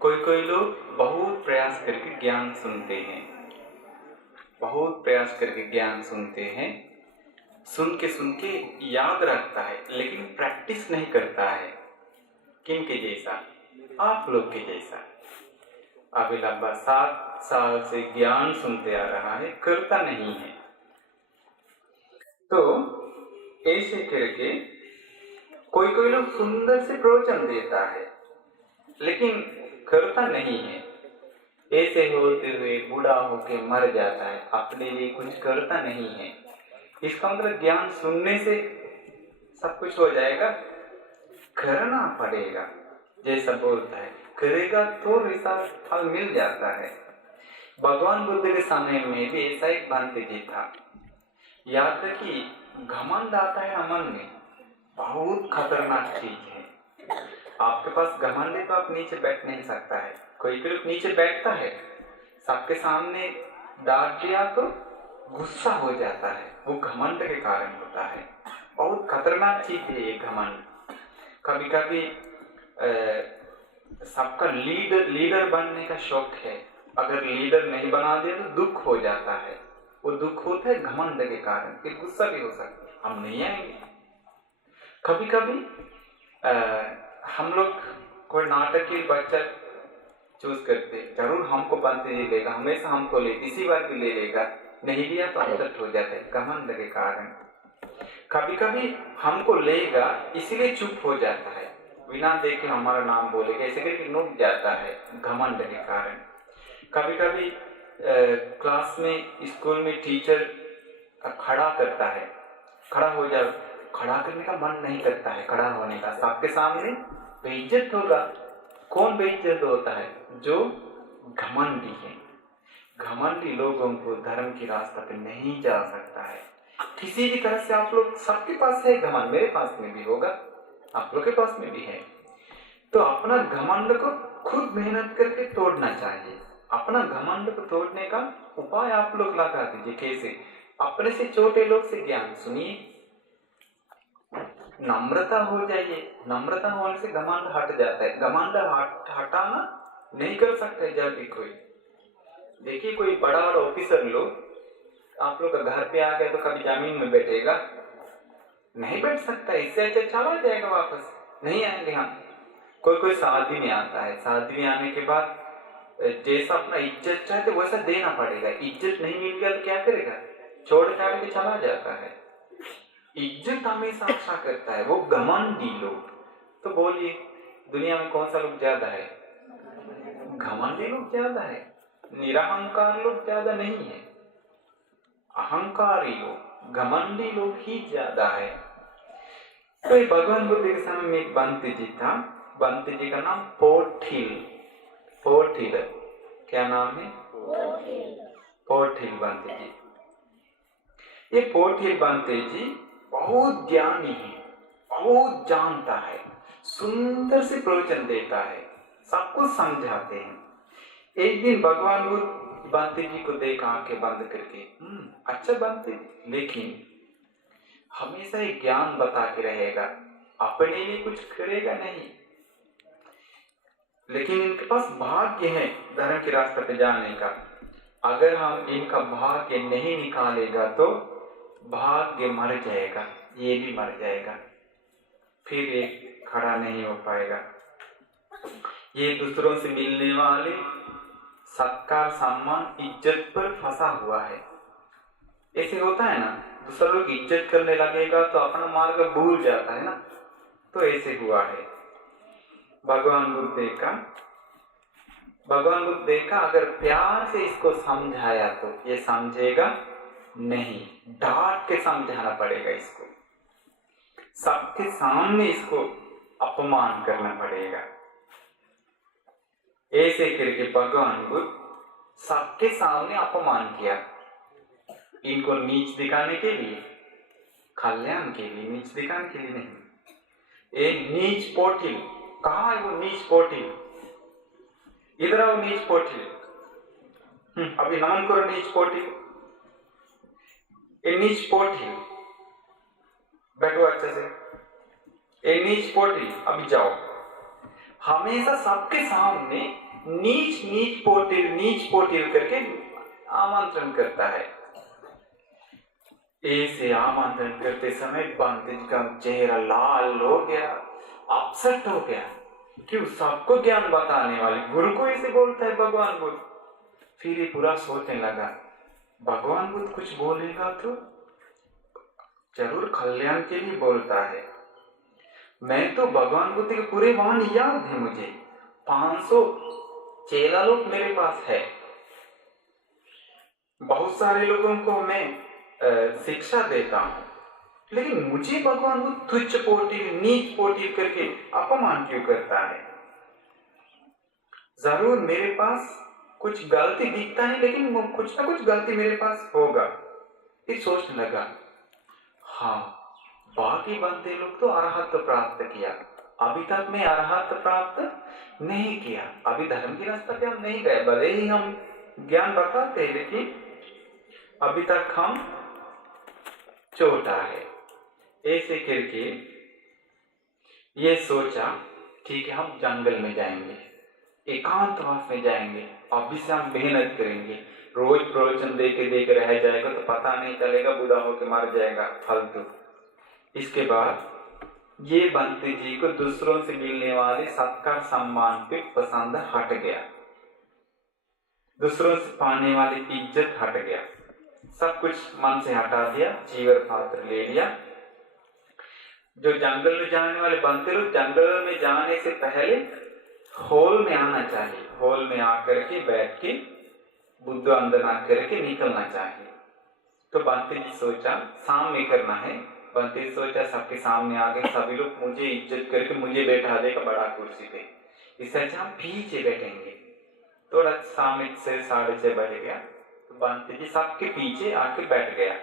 कोई कोई लोग बहुत प्रयास करके ज्ञान सुनते हैं, बहुत प्रयास करके ज्ञान सुनते हैं, सुन के याद रखता है, लेकिन प्रैक्टिस नहीं करता है। किनके जैसा? आप लोग के जैसा। अभी लगभग 7 साल से ज्ञान सुनते आ रहा है, करता नहीं है। तो ऐसे करके कोई कोई लोग सुंदर से प्रवचन देता है, लेकिन करता नहीं है। ऐसे होते हुए बूढ़ा होके मर जाता है, अपने लिए कुछ करता नहीं है। इसका मतलब ज्ञान सुनने से सब कुछ हो जाएगा? करना पड़ेगा। जैसा बोलता है, करेगा तो वैसा फल मिल जाता है। भगवान बुद्ध के समय में भी ऐसा एक भंते जी था। याद रखिए, घमंड आता है मन में, बहुत खतरनाक चीज है। आपके पास घमंड है तो आप नीचे बैठ नहीं सकता है। कोई भी नीचे बैठता है, सबके सामने डांट दिया तो गुस्सा हो जाता है, वो घमंड के कारण होता है। बहुत खतरनाक चीज है ये घमंड। कभी कभी सबका लीडर बनने का शौक है, अगर लीडर नहीं बना दिया तो दुख हो जाता है। वो दुख होता है घमंड के कारण, फिर गुस्सा भी हो सकता है, हम नहीं आएंगे। कभी कभी हम लोग कोई नाटक के बच्चा चूज करते, जरूर हमको बनते ही लेगा, हमेशा हमको ले, इसी बार भी ले लेगा, नहीं लिया तो अपसेट हो जाता है घमंड के कारण। कभी कभी हमको लेगा इसीलिए चुप हो जाता है, बिना देखे हमारा नाम बोलेगा, ऐसे करके नुक जाता है घमंड के कारण। कभी कभी क्लास में, स्कूल में टीचर खड़ा करता है, खड़ा हो जाए, खड़ा करने का मन नहीं करता है, खड़ा होने का, सबके सामने बेइज्जत होगा। कौन बेइज्जत होता है? जो घमंडी है। घमंडी लोगों को धर्म की रास्ता पे नहीं जा सकता है। किसी भी तरह से आप लोग, सबके पास है घमंड, मेरे पास में भी होगा, आप लोग के पास में भी है। तो अपना घमंड को खुद मेहनत करके तोड़ना चाहिए। अपना घमंड को तोड़ने का उपाय आप लोग लगा दीजिए। कैसे? अपने से छोटे लोग से ज्ञान सुनिए, नम्रता हो जाइए। नम्रता होने से घमंड हट जाता है। घमंड हटाना नहीं कर सकते जल्दी कोई। देखिए, कोई बड़ा ऑफिसर लोग आप लोग का घर पे आ गया तो कभी जमीन में बैठेगा? नहीं बैठ सकता, इससे अच्छा चला जाएगा वापस, नहीं आएंगे हम। कोई शादी में आता है, शादी में आने के बाद जैसा अपना इज्जत चाहते वैसा देना पड़ेगा। इज्जत नहीं मिल गया तो क्या करेगा? छोड़ छाड़ के चला जाता है। इज्जत हमेशा अच्छा करता है, वो घमंडी लोग। तो बोलिए, दुनिया में कौन सा लोग ज्यादा है? घमंडी लोग ज्यादा है, निरहंकार लोग ज्यादा नहीं है। अहंकारी लोग, घमंडी लोग ही ज्यादा है। तो ये भगवान बुद्ध के समय में एक बंते जी था। बंते जी का नाम पोठिल। पोठिल, क्या नाम है? पोठिल बंते जी। ये पोठिल बंते जी बहुत ज्ञानी है, बहुत जानता है, सुंदर से प्रवचन देता है, सब कुछ समझाते हैं। एक दिन भगवान बुद्ध बंते जी को देखा आंखें बंद करके, अच्छा बंते, लेकिन हमेशा ही ज्ञान बता के रहेगा, अपने लिए कुछ करेगा नहीं, लेकिन इनके पास भाग्य है धर्म के रास्ते पे जाने का। अगर हम इनका भाग्य नहीं निकालेगा तो भाग्य मर जाएगा, ये भी मर जाएगा, फिर ये खड़ा नहीं हो पाएगा। ये दूसरों से मिलने वाले सत्कार, सम्मान, इज्जत पर फंसा हुआ है। ऐसे होता है ना, दूसरा लोग इज्जत करने लगेगा तो अपना मार्ग भूल जाता है ना। तो ऐसे हुआ है। भगवान बुद्ध देखा अगर प्यार से इसको समझाया तो ये समझेगा नहीं, डांट के समझाना पड़ेगा इसको, सबके सामने इसको अपमान करना पड़ेगा। ऐसे करके भगवान बुद्ध सबके सामने अपमान किया, इनको नीच दिखाने के लिए, कल्याण के लिए, नीच दिखाने के लिए नहीं। एक नीच पोटिल, कहा है वो नीच पोटिल? इधर आओ नीच पोटिल, अभी नमन करो नीच पोटिल। ए नीच पोटिल, बैठो अच्छे से। ए नीच पोटिल, अभी जाओ। हमेशा सबके सामने नीच नीच पोटिल करके आमंत्रण करता है। ऐसे आमंत्रण करते समय बंते जी का चेहरा लाल हो गया, अपसेट हो गया, क्यों सबको ज्ञान बताने वाले गुरु को ऐसे बोलता है भगवान बुद्ध। फिर ये पूरा सोचने लगा, भगवान बुद्ध कुछ बोलेगा तो जरूर कल्याण के लिए बोलता है। मैं तो भगवान बुद्ध के पूरे वाणी याद है मुझे, 500 चेला लोग मेरे पास है, बहुत सारे लोगों को मैं शिक्षा देता हूं, लेकिन मुझे भगवान वो तुच्छ पोटिल नीच पोटिल करके अपमान क्यों करता है? जरूर मेरे पास कुछ गलती दिखता है, लेकिन कुछ ना कुछ गलती मेरे पास होगा। फिर सोचने लगा, हाँ बाकी बंदे लोग तो अरहत प्राप्त किया, अभी तक मैं अरहत प्राप्त नहीं किया, अभी धर्म की रास्ता पे हम नहीं गए, भले ही हम ज्ञान बताते हैं लेकिन अभी तक हम छोटा है। ऐसे करके ये सोचा, ठीक है हम जंगल में जाएंगे, एकांतवास में जाएंगे, अभी से हम मेहनत करेंगे, रोज प्रवचन देके रह जाएगा तो पता नहीं चलेगा, बुढ़ा होके मर जाएगा फालतू। इसके बाद ये बंते जी को दूसरों से मिलने वाले सत्कार सम्मान पे पसंद हट गया, दूसरों से पाने वाली इज्जत हट गया, सब कुछ मन से हटा दिया, जीवर पात्र ले लिया। जो जंगल में जाने वाले बनते लोग जंगल में जाने से पहले हॉल में आना चाहिए, हॉल में आकर के बैठ के बुद्ध वंदना करके निकलना चाहिए। तो बंते जी सोचा शाम में करना है, बंते जी सोचा सबके सामने आगे सभी लोग मुझे इज्जत करके मुझे बैठा देगा बड़ा कुर्सी पे, इससे अच्छा हम पीछे बैठेंगे। थोड़ा सामने से 6:30 बज गया, तो बंते जी सबके पीछे आके बैठ गया।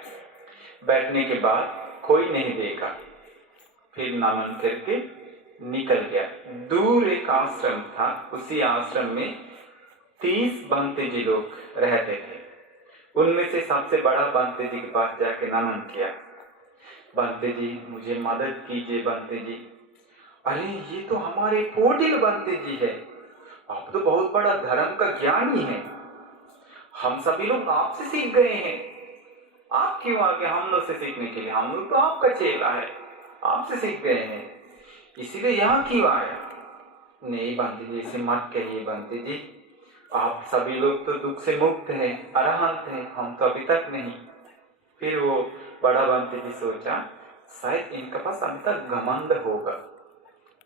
बैठने के बाद कोई नहीं देखा, फिर नमन करके निकल गया। दूर एक आश्रम था, उसी आश्रम में 30 बंते जी लोग रहते थे। उनमें से सबसे बड़ा बंते जी के पास जाके नमन किया, बंते जी मुझे मदद कीजिए बंते जी। अरे ये तो हमारे पोटिल बंते जी है, आप तो बहुत बड़ा धर्म का ज्ञानी है, हम सभी लोग आपसे सीख गए हैं, आप क्यों आगे हम लोग से सीखने के लिए? हम लोग तो आपका चेला है, आपसे सीख गए हैं, इसीलिए यहाँ क्यों आया? नहीं बंते जी ऐसे मत कहिए बंते जी, आप सभी लोग तो दुख से मुक्त हैं, अरहंत हैं, हम तो अभी तक नहीं। फिर वो बड़ा बंते जी सोचा शायद इनके पास अभी तक घमंड होगा,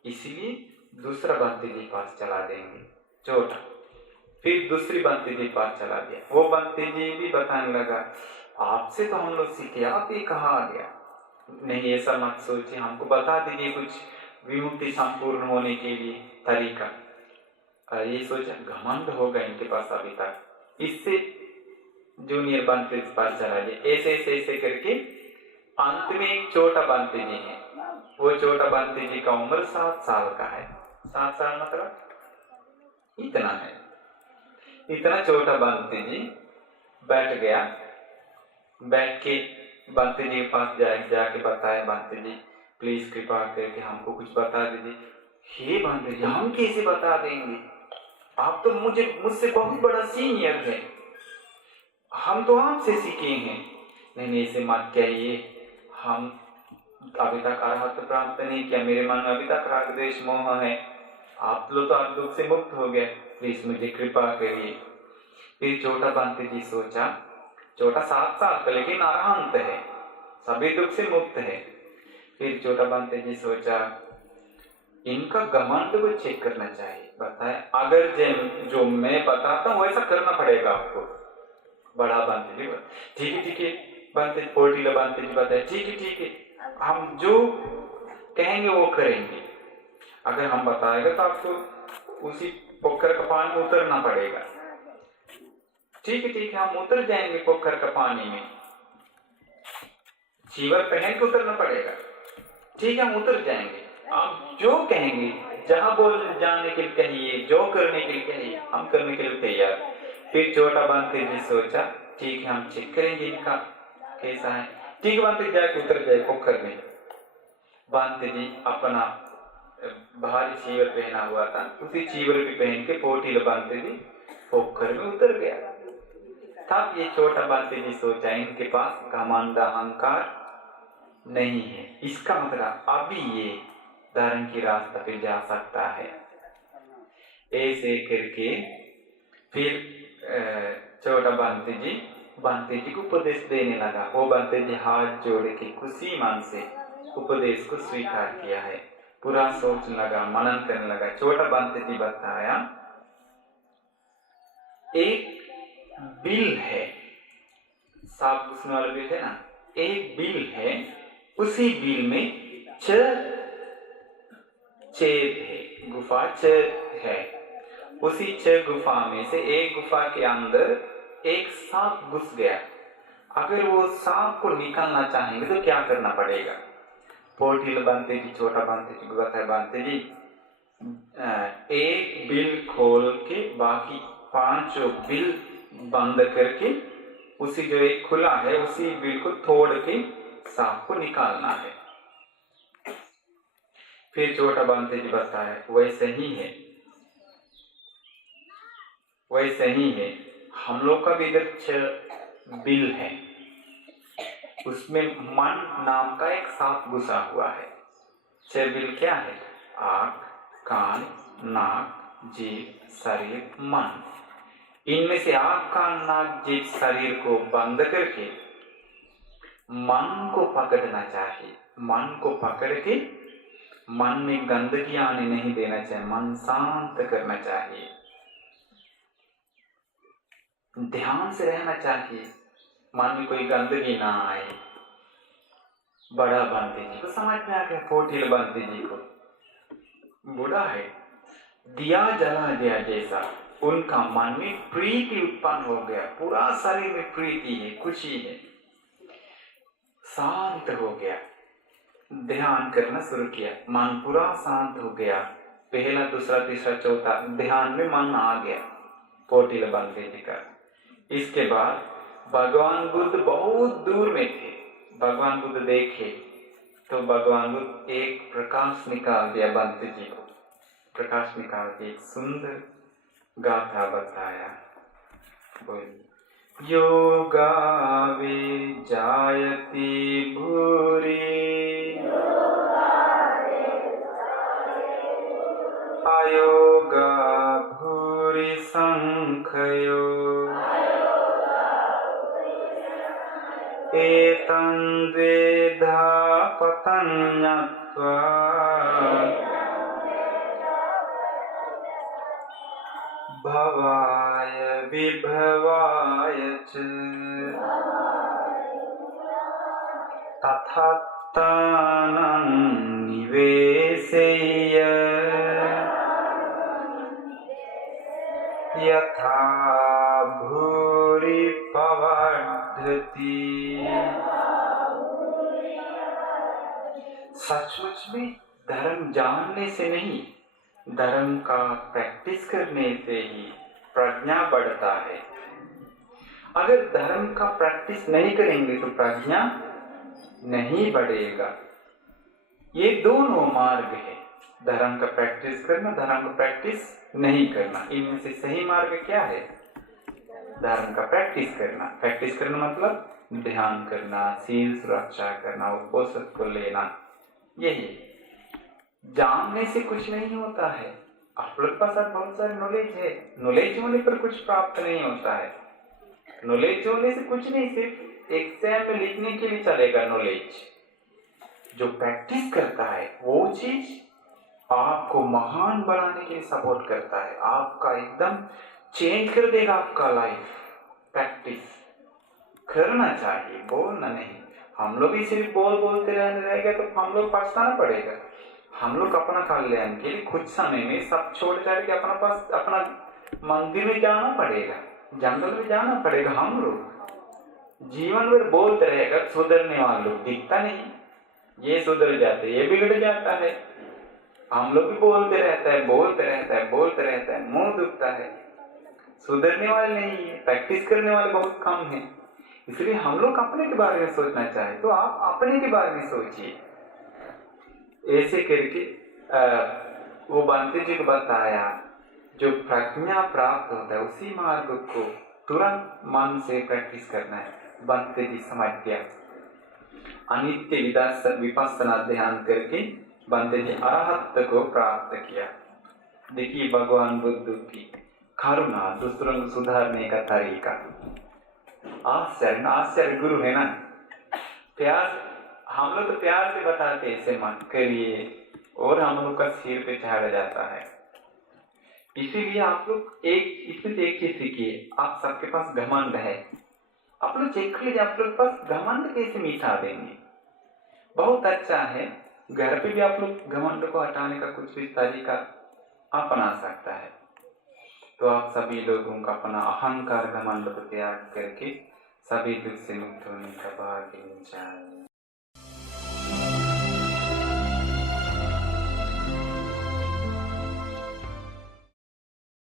इसीलिए दूसरा बंते जी पास चला देंगे, छोटा। फिर दूसरी बंते जी पास चला दिया, वो बंते जी भी बताने लगा आपसे तो हम लोग सीखे, आप ये कहाँ आ गया? नहीं ऐसा मत सोचिए, हमको बता दीजिए कुछ विमुक्ति संपूर्ण होने के लिए तरीका। ये सोचा घमंड होगा इनके पास अभी तक, इससे जूनियर बंते जी पास चला दिया। ऐसे ऐसे ऐसे करके अंत में एक छोटा बंते जी है, वो छोटा बंते जी का उम्र 7 साल का है। 7 साल मतलब इतना है, इतना छोटा बंते जी बैठ गया। बैठ के बंते जी के पास जाके बताया, बंते जी प्लीज कृपा करके हमको कुछ बता दीजिए। हे बंते जी हम कैसे बता देंगे, आप तो मुझसे बहुत बड़ा सीनियर है, हम तो आपसे सीखे हैं। नहीं ऐसे मत कहिए, हम अभी तक अरहत प्राप्त नहीं किया, मेरे मन में अभी तक राग द्वेष मोह है, आप लोग तो आप दुख से मुक्त हो गए, प्लीज मुझे कृपा करिए। फिर छोटा बंते जी सोचा, छोटा 7 साल का लेकिन अरहंत है, सभी दुख से मुक्त है। फिर छोटा बंते जी सोचा इनका घमंड को चेक करना चाहिए, बताए अगर जो मैं बताता हूँ वैसा करना पड़ेगा आपको। बड़ा बंते जी ठीक है बंते पोटिला बंते जी बताए ठीक है हम जो कहेंगे वो करेंगे, अगर हम बताएंगे तो आपको उसी पोखर का पानी उतरना पड़ेगा। ठीक है हम उतर जाएंगे पोखर का पानी में, चीवर पहन के उतरना पड़ेगा, ठीक है हम उतर जाएंगे, आप जो कहेंगे जहां बोल जाने के लिए कहिए, जो करने के लिए कहिए हम करने के लिए तैयार। फिर छोटा बंते जी सोचा ठीक है हम चेक करेंगे इनका कैसा है। ठीक है बंते जाके उतर जाए पोखर में। बंते जी अपना भारी चीवर पहना हुआ था, उसी चीवर भी पहन के पोटील बांधते जी पोखर में उतर गया। तब ये छोटा बांधते जी सोचा इनके पास घमंड अहंकार नहीं है, इसका मतलब अभी ये धर्म की रास्ते पे जा सकता है। ऐसे करके फिर छोटा बांधते जी को उपदेश देने लगा। वो बांधते जी हाथ जोड़ के खुशी मन से उपदेश को स्वीकार किया है। पूरा सोचने लगा, मनन करने लगा। छोटा बांधते जी बताया एक बिल है, सांप घुसने वाला बिल है ना, एक बिल है, उसी बिल में 6 छेद है, गुफा 6 है। उसी 6 गुफा में से एक गुफा के अंदर एक सांप घुस गया। अगर वो सांप को निकालना चाहेंगे तो क्या करना पड़ेगा? पोटील बांधते जी छोटा बांधते जी बताया बांधते जी एक बिल खोल के बाकी 5 बिल बंद करके उसी जो एक खुला है उसी बिल को तोड़ के सांप को निकालना है। फिर छोटा बांधते जी बताया वैसे ही है, हम लोग का भी इधर 6 बिल है, उसमें मन नाम का एक सांप घुसा हुआ है। 6 बिल क्या है? आँख, कान, नाक, जीभ, शरीर, मन। इनमें से आँख, कान, नाक, जीभ, शरीर को बंद करके मन को पकड़ना चाहिए। मन को पकड़ के मन में गंदगी आने नहीं देना चाहिए, मन शांत करना चाहिए, ध्यान से रहना चाहिए, मन में कोई गंदगी ना आए। बड़ा बांधते जी को समझ में आ गया, पोटील बांधते जी को, बूढ़ा है, दिया जला दिया जैसा उनका मन में प्रीति उत्पन्न हो गया। पूरा शरीर में प्रीति है, खुशी है, शांत हो गया। ध्यान करना शुरू किया, मन पूरा शांत हो गया। पहला, दूसरा, तीसरा, चौथा ध्यान में मन आ गया पोटील बांधते जी का। इसके बाद भगवान बुद्ध बहुत दूर में थे। भगवान बुद्ध देखे तो भगवान बुद्ध एक प्रकाश निकाल दिया बांधते जी को। प्रकाश निकाल के एक सुंदर गाथा बताया। बोलिए, योगा विजायति भूरि अयोगा भूरि संख्यो एतं द्वेधा पतन्यत्वा भवाय विभवाय च तथात्तानं निवेशय यथा भूरि पवर्धति। सचमुच में धर्म जानने से नहीं, धर्म का प्रैक्टिस करने से ही प्रज्ञा बढ़ता है। अगर धर्म का प्रैक्टिस नहीं करेंगे तो प्रज्ञा नहीं बढ़ेगा। ये दोनों मार्ग है, धर्म का प्रैक्टिस करना, धर्म का प्रैक्टिस नहीं करना। इनमें से सही मार्ग क्या है? धर्म का प्रैक्टिस करना। प्रैक्टिस करना मतलब ध्यान करना, शील सुरक्षा करना, उपवास को लेना। यही जानने से कुछ नहीं होता है। आप लोग के पास बहुत सारे नॉलेज है, नॉलेज होने पर कुछ प्राप्त नहीं होता है। नॉलेज होने से कुछ नहीं, सिर्फ एग्जाम में लिखने के लिए चलेगा नॉलेज। जो प्रैक्टिस करता है वो चीज आपको महान बनाने के लिए सपोर्ट करता है, आपका एकदम चेंज कर देगा आपका लाइफ। प्रैक्टिस करना चाहिए, बोलना नहीं। हम लोग भी सिर्फ बोलते रहने रहेगा तो हम लोग पछताना पड़ेगा। हम लोग अपना कल्याण के लिए कुछ समय में सब छोड़ छाड़ के अपना मंदिर में जाना पड़ेगा, जंगल में जाना पड़ेगा। हम लोग जीवन भर बोलते रहेगा, सुधरने वाले लोग दिखता नहीं, ये सुधर जाते, ये बिगड़ जाता है। हम लोग भी बोलते रहता है, मुंह दुखता है, सुधरने वाले नहीं है, प्रैक्टिस करने वाले बहुत कम है। इसलिए हम लोग अपने के बारे में सोचना चाहे तो आप अपने के बारे में सोचिए। ऐसे करके वो बांते जी को बताया, जो प्रज्ञा प्राप्त होता है उसी मार्ग को तुरंत मन से प्रैक्टिस करना है। बांते जी समझ गया, अनित्य विपස්සना ध्यान करके बांते जी अरहत को प्राप्त किया। देखिए भगवान बुद्ध की करुणा, दूसरों को सुधारने का तरीका। आश्चर्य गुरु है ना। प्यार, हम लोग तो प्यार से बताते ऐसे मत करिए, और हम लोग का सिर पे चढ़ जाता है। इसीलिए आप लोग इसमें से एक चीज सीखिए, आप सबके पास घमंड है, आप लोग चेक कर लीजिए आप लोग पास घमंड कैसे मिटा देंगे। बहुत अच्छा है, घर पे भी आप लोग घमंड को हटाने का कुछ भी तरीका अपना सकता है। तो आप सभी लोगों का अपना अहंकार घमंड को त्याग करके सभी दुख से मुक्त होने का भाग्य मिल जाए।